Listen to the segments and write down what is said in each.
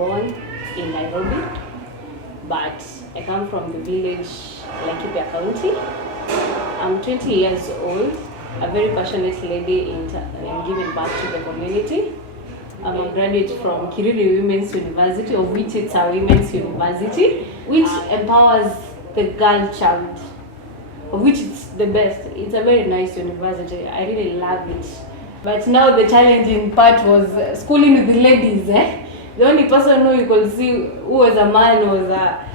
born in Nairobi, but I come from the village, Laikipia County. I'm 20 years old, a very passionate lady in giving back to the community. I'm a graduate from Kiriri Women's University, of which it's a women's university, which empowers the girl child, of which it's the best. It's a very nice university. I really love it. But now the challenging part was schooling with the ladies. The only person who you could see who was a man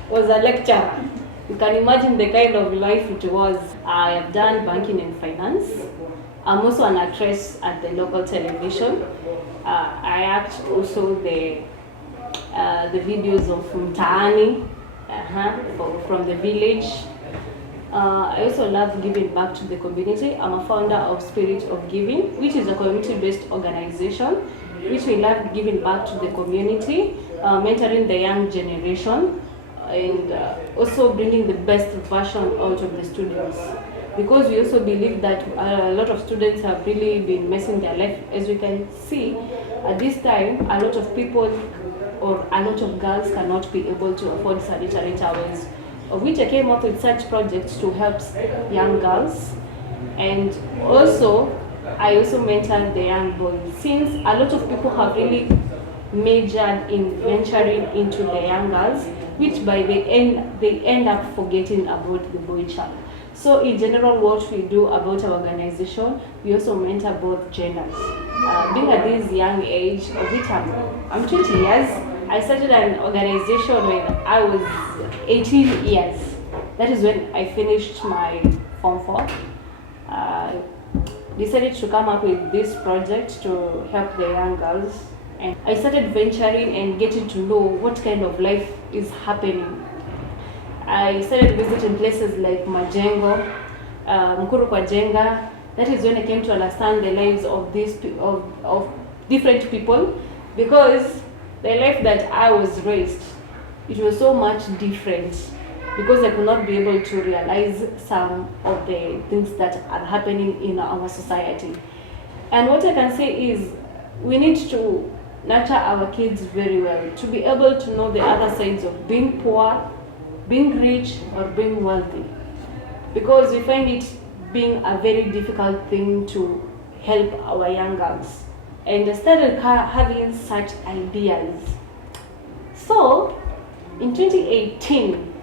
was a lecturer. You can imagine the kind of life it was. I have done banking and finance. I'm also an actress at the local television. I act also the videos of Mtaani from the village. I also love giving back to the community. I'm a founder of Spirit of Giving, which is a community-based organization, which we love giving back to the community, mentoring the young generation, and also bringing the best version out of the students. Because we also believe that a lot of students have really been messing their life. As we can see, at this time, a lot of people or a lot of girls cannot be able to afford sanitary towels, of which I came up with such projects to help young girls. And also, I also mentored the young boys, since a lot of people have really majored in venturing into the young girls, which by the end, they end up forgetting about the boy child. So in general, what we do about our organization, we also mentor both genders. Being at this young age, of which I'm 20 years, I started an organization when I was 18 years. That is when I finished my Form 4. Decided to come up with this project to help the young girls. And I started venturing and getting to know what kind of life is happening. I started visiting places like Majengo, Mkuru kwa Jenga. That is when I came to understand the lives of these of different people, because the life that I was raised, it was so much different, because I could not be able to realize some of the things that are happening in our society. And what I can say is, we need to nurture our kids very well to be able to know the other sides of being poor, being rich, or being wealthy, because we find it being a very difficult thing to help our young girls. And I started having such ideas. So in 2019,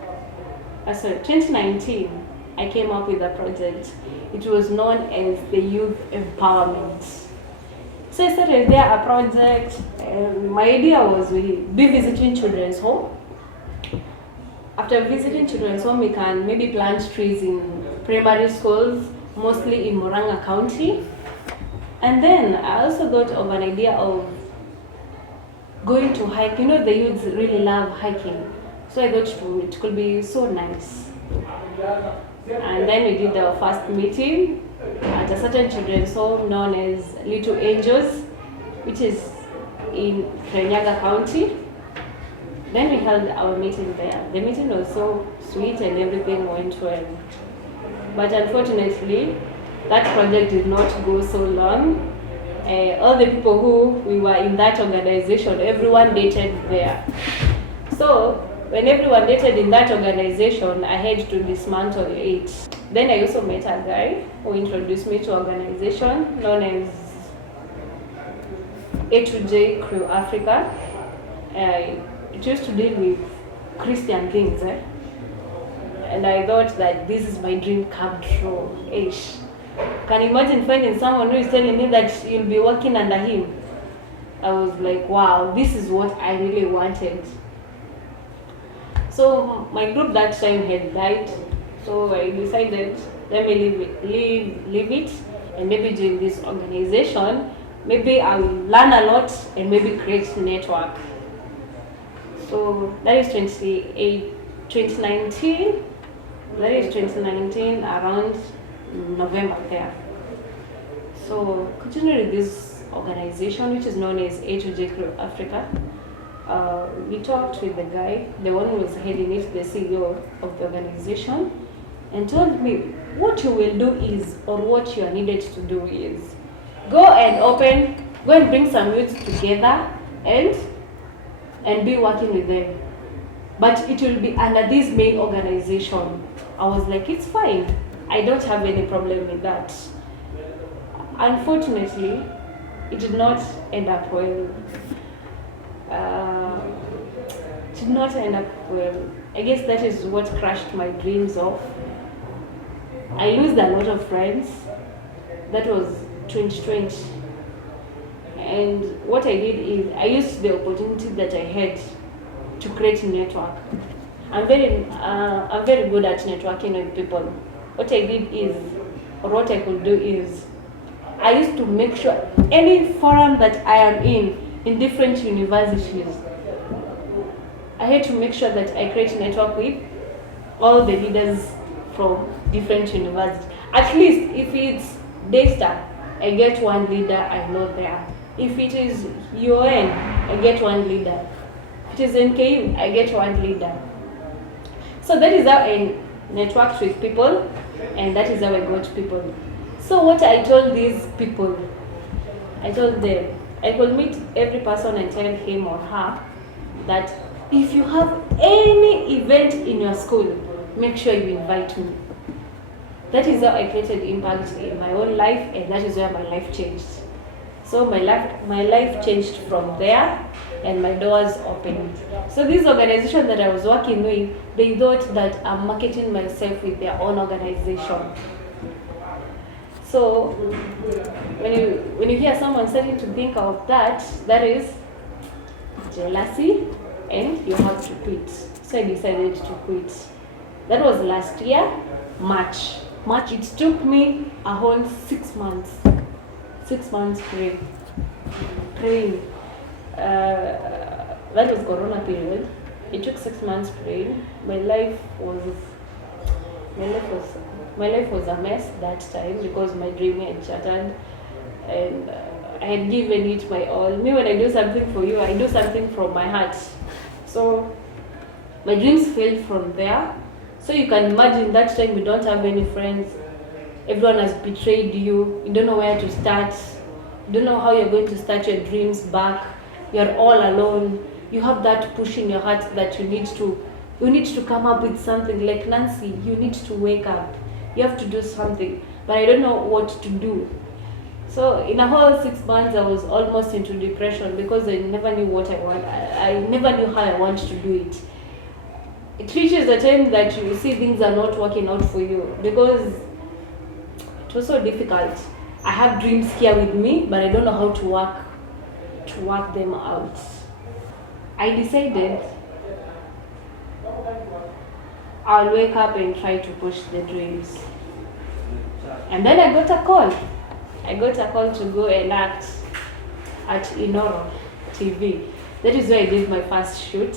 I came up with a project. It was known as the Youth Empowerment. So I started there a project, and my idea was we be visiting children's home. After visiting children's home, we can maybe plant trees in primary schools, mostly in Murang'a County. And then I also thought of an idea of going to hike. You know, the youths really love hiking. So I thought it could be so nice. And then we did our first meeting at a certain children's home known as Little Angels, which is in Kirinyaga County. Then we held our meeting there. The meeting was so sweet and everything went well. But unfortunately, that project did not go so long. All the people who we were in that organization, everyone dated there. So when everyone dated in that organization, I had to dismantle it. Then I also met a guy who introduced me to an organization known as A2J Crew Africa. It used to deal with Christian things, and I thought that this is my dream come true. Ish. Can you imagine finding someone who is telling me that you'll be working under him? I was like, wow, this is what I really wanted. So my group that time had died, so I decided, let me leave it, and maybe join this organization. Maybe I'll learn a lot and maybe create network. So that is 2019. That is 2019, around November there. So continuing with this organization, which is known as A2J Crew Africa, we talked with the guy, the one who was heading it, the CEO of the organization, and told me what you will do is, or what you are needed to do is, go and bring some youths together and and be working with them. But it will be under this main organization. I was like, it's fine. I don't have any problem with that. Unfortunately, it did not end up well. Uh, it did not end up well. I guess that is what crushed my dreams off. I lost a lot of friends. That was 2020. And what I did is I used the opportunity that I had to create a network. I'm very good at networking with people. What I did is, or what I could do is, I used to make sure any forum that I am in different universities, I had to make sure that I create a network with all the leaders from different universities. At least if it's Daystar, I get one leader I know there. If it is UN, I get one leader. If it is NKU, I get one leader. So that is how I networked with people, and that is how I got people. So what I told these people, I told them, I could meet every person and tell him or her that if you have any event in your school, make sure you invite me. That is how I created impact in my own life, and that is where my life changed. So my life changed from there, and my doors opened. So this organization that I was working with, they thought that I'm marketing myself with their own organization. So when you hear someone starting to think of that, that is jealousy, and you have to quit. So I decided to quit. That was last year, March. It took me a whole 6 months. 6 months praying. That was Corona period. It took 6 months praying. My life was a mess that time because my dream had shattered, and I had given it my all. Me, when I do something for you, I do something from my heart. So my dreams failed from there. So you can imagine that time you don't have any friends. Everyone has betrayed you. You don't know where to start. You don't know how you're going to start your dreams back. You're all alone. You have that push in your heart that you need to come up with something. Like Nancy, you need to wake up. You have to do something. But I don't know what to do. So in a whole 6 months, I was almost into depression because I never knew what I want. I never knew how I want to do it. It reaches the time that you see things are not working out for you because it was so difficult. I have dreams here with me, but I don't know how to work them out. I decided I'll wake up and try to push the dreams. And then I got a call. To go and act at Inoro TV. That is where I did my first shoot.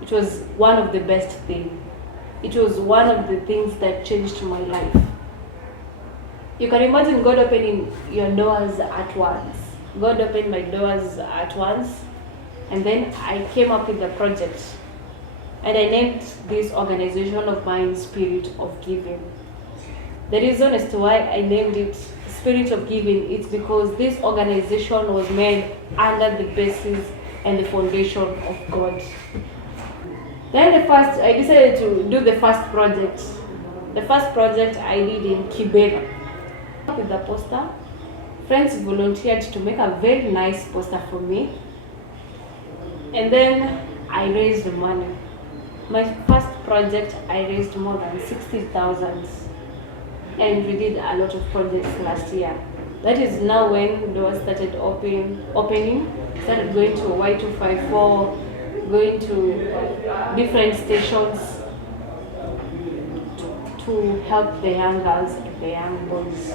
It was one of the best things. It was one of the things that changed my life. You can imagine God opening your doors at once. God opened my doors at once, and then I came up with the project. And I named this organization of mine Spirit of Giving. The reason as to why I named it Spirit of Giving is because this organization was made under the basis and the foundation of God. Then I decided to do the first project. The first project I did in Kibera. With the poster, friends volunteered to make a very nice poster for me. And then I raised the money. My first project, I raised more than 60,000. And we did a lot of projects last year. That is now when doors started opening, started going to Y254, going to different stations to help the young girls and the young boys.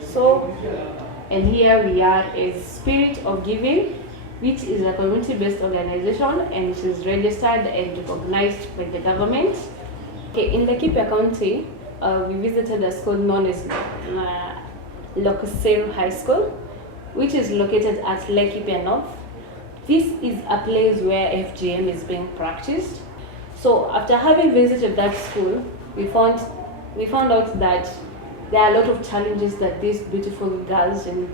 So, and here we are as Spirit of Giving, which is a community-based organization and it is registered and recognized by the government. Okay, in Laikipia County, we visited a school known as Lokosel High School, which is located at Laikipia North. This is a place where FGM is being practiced. So after having visited that school, we found out that there are a lot of challenges that these beautiful girls and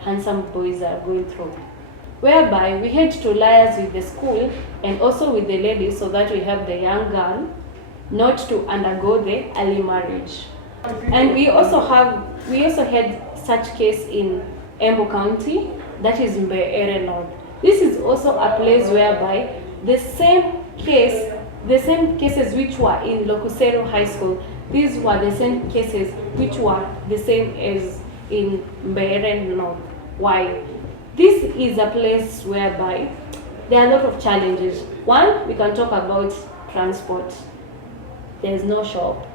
handsome boys are going through. whereby we had to liaise with the school and also with the ladies so that we help the young girl not to undergo the early marriage. And we also had such case in Embu County, that is Mbeere North. This is also a place whereby the same cases which were in Lokusero High School, these were the same cases which were the same as in Mbeere North. Why? This is a place whereby there are a lot of challenges. One, we can talk about transport. There is no shop.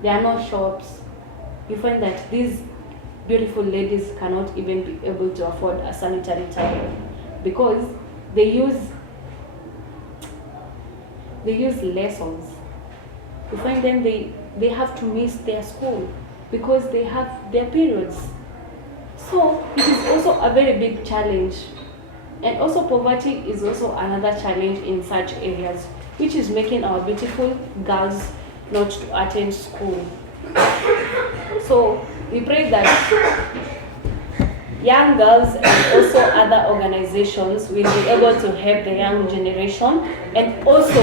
There are no shops. You find that these beautiful ladies cannot even be able to afford a sanitary towel because they use lessons. You find them they have to miss their school because they have their periods. So it is also a very big challenge. And also poverty is also another challenge in such areas, which is making our beautiful girls not to attend school. So we pray that young girls and also other organizations will be able to help the young generation and also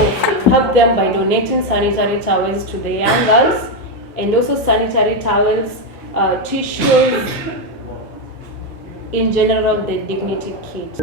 help them by donating sanitary towels to the young girls and also sanitary towels, tissues, in general the dignity kit.